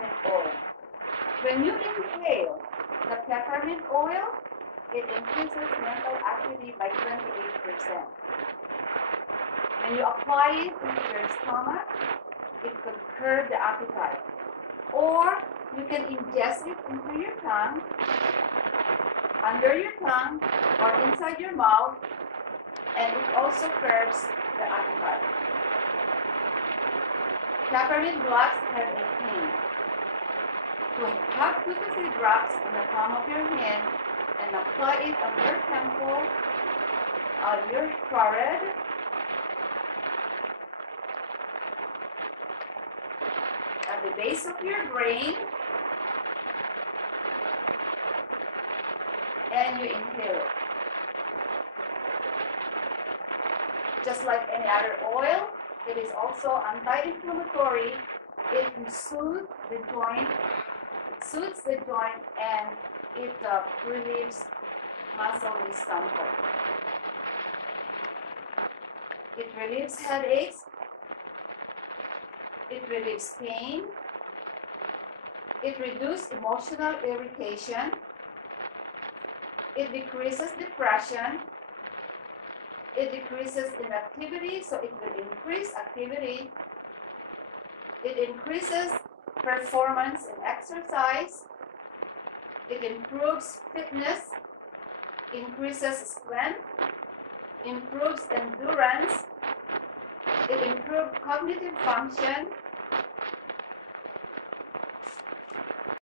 peppermint oil. When you inhale the peppermint oil, it increases mental activity by 28%. When you apply it into your stomach, it could curb the appetite. Or you can ingest it into your tongue, under your tongue, or inside your mouth, and it also curbs the appetite. Peppermint blocks headache pain. To have 2 to 3 drops in the palm of your hand and apply it on your temple, on your forehead, at the base of your brain, and you inhale it. Just like any other oil, it is also anti-inflammatory. It soothes the joint. It soothes the joint, and it relieves muscle discomfort. It relieves headaches. It relieves pain. It reduces emotional irritation. It decreases depression. It decreases inactivity, so it will increase activity. It increases performance in exercise. It improves fitness, increases strength, improves endurance. It improves cognitive function.